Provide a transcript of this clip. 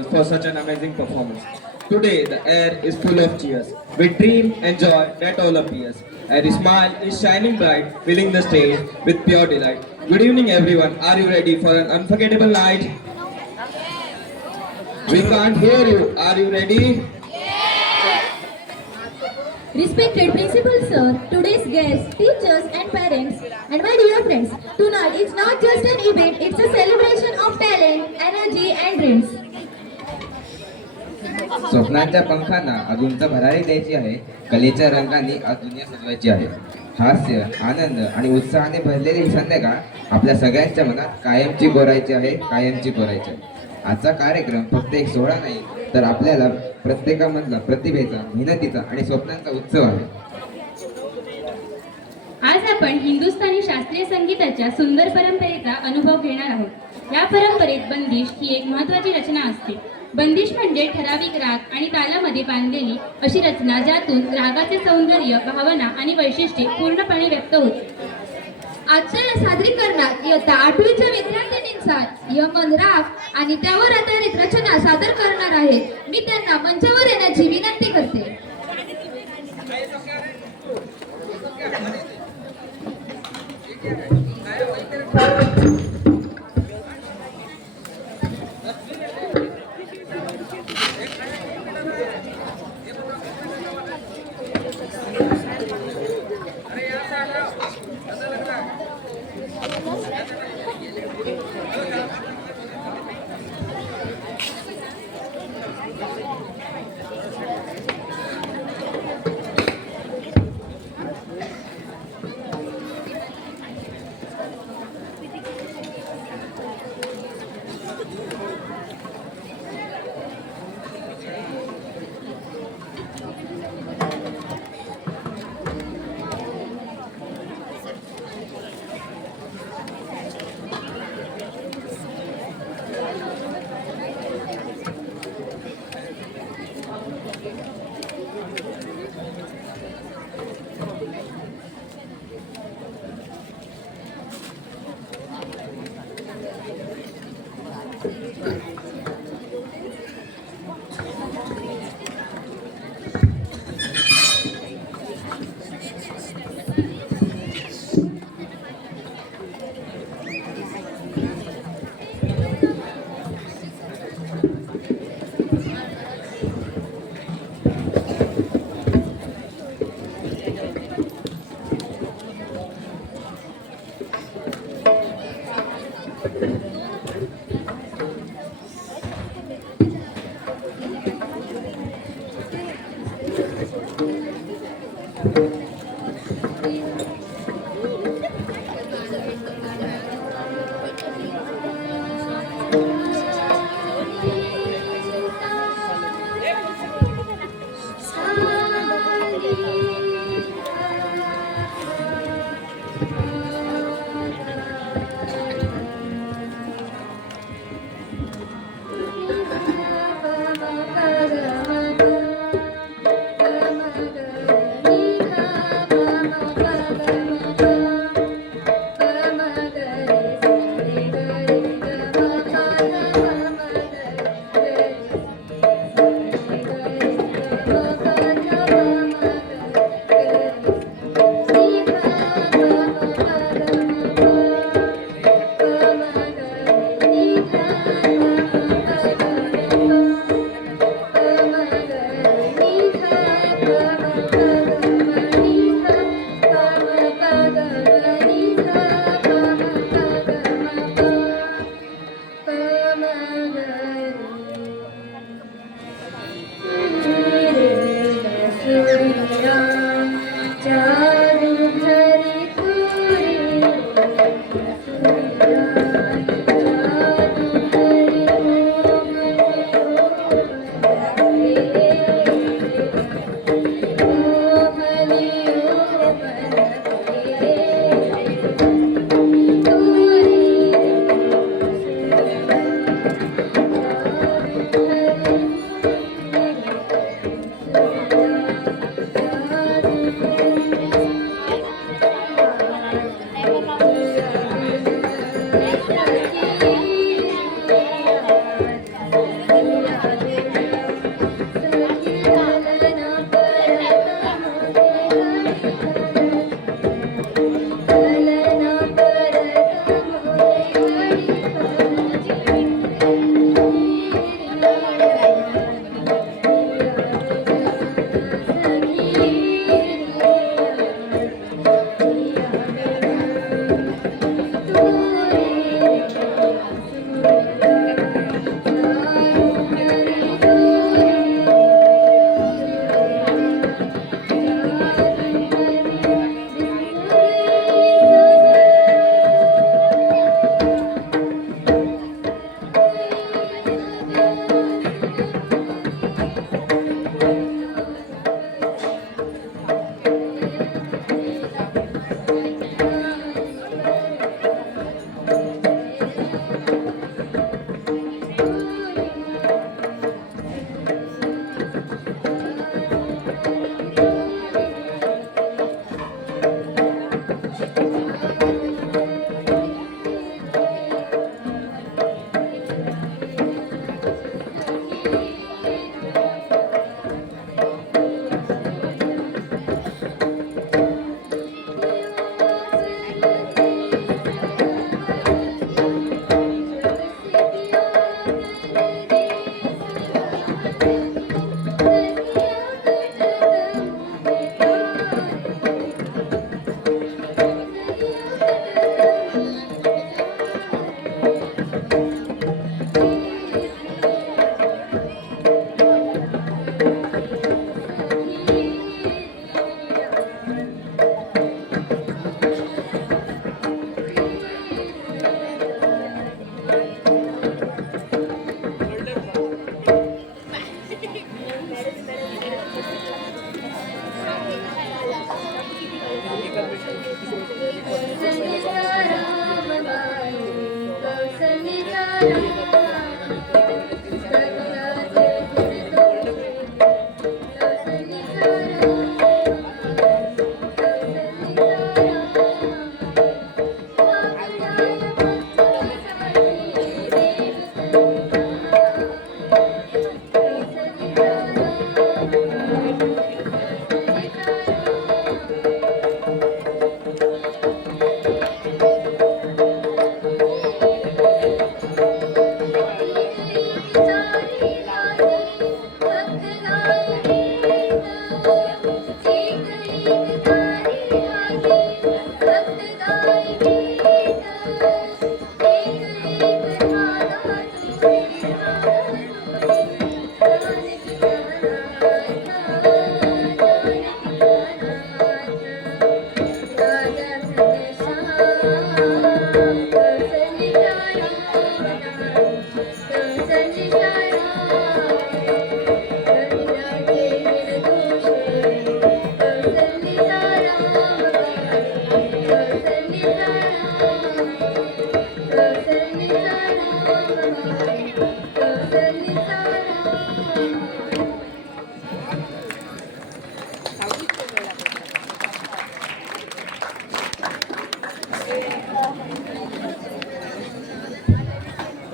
for such an amazing performance. Today, the air is full of cheers. We dream and joy that all appears. Every smile is shining bright, filling the stage with pure delight. Good evening, everyone. Are you ready for an unforgettable night? We can't hear you. Are you ready? Respected Principal Sir, today's guests, teachers and parents, and my dear friends, tonight it's not just an event, it's a celebration of talent, energy and dreams. स्वप्नांच्या पंखांना अजूनच भरारी द्यायची आहे. कलेच्या रंगाने आज दुनिया सजवायची आहे. हास्य, आनंद आणि उत्साहाने भरलेली ही संध्याकाळ आपल्या सगळ्यांच्या मनात कायमची कोरायची आहे, कायमची कोरायची आहे. आजचा कार्यक्रम फक्त एक सोहळा नाही, तर आपल्याला प्रत्येकामधला प्रतिभेचा, मेहनतीचा आणि स्वप्नांचा उत्सव आहे. आज आपण हिंदुस्थानी शास्त्रीय संगीताच्या सुंदर परंपरेचा अनुभव घेणार आहोत. या परंपरेत बंदिश ही एक महत्त्वाची रचना असते. बंदिश म्हणजे ठराविक राग आणि तालामध्ये बांधलेली अशी रचना ज्यातून रागाचे सौंदर्य, भावना आणि वैशिष्ट्ये पूर्णपणे व्यक्त होते. आजच्या या सादरीकरणात इयत्ता 8वीच्या विद्यार्थिनींचा यमन राग आणि त्यावर आधारित रचना सादर करणार आहेत. मी त्यांना मंचावर येण्याची विनंती करते.